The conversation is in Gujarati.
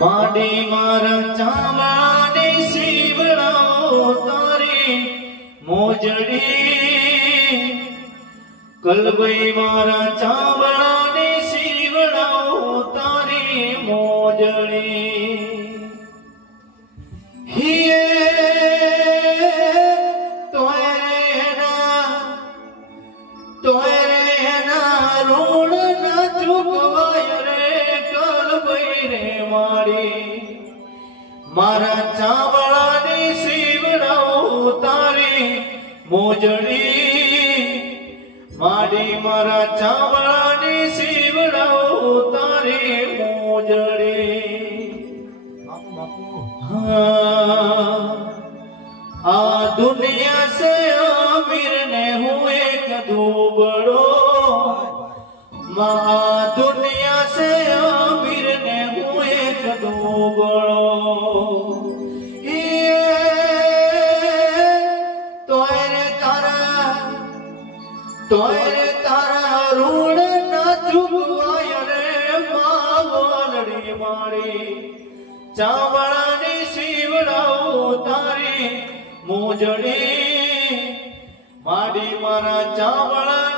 માડી મારા ચામડાની શીવડાવો તારી મોજડી કલભાઈ મારા ચામડાની શીવડાવો તારી મોજડી હિયે તોય રેના ઋણ ન ચૂકવાય રે કલભાઈ રે મારી મારા ચામડાની શીવડાવો તારી મોજડી માડી મારા ચામડાની શીવડાવો તારી મોજડી આ દુનિયા સે અમીર ને હું એક દુબળો આ દુનિયા સે અમીર ને હું એક દુબળો તોય તારા ઋણ ના ચૂકવાય રે માવલડી મારી ચામડાની શીવડાવો તારી મોજડી માડી મારા ચામડા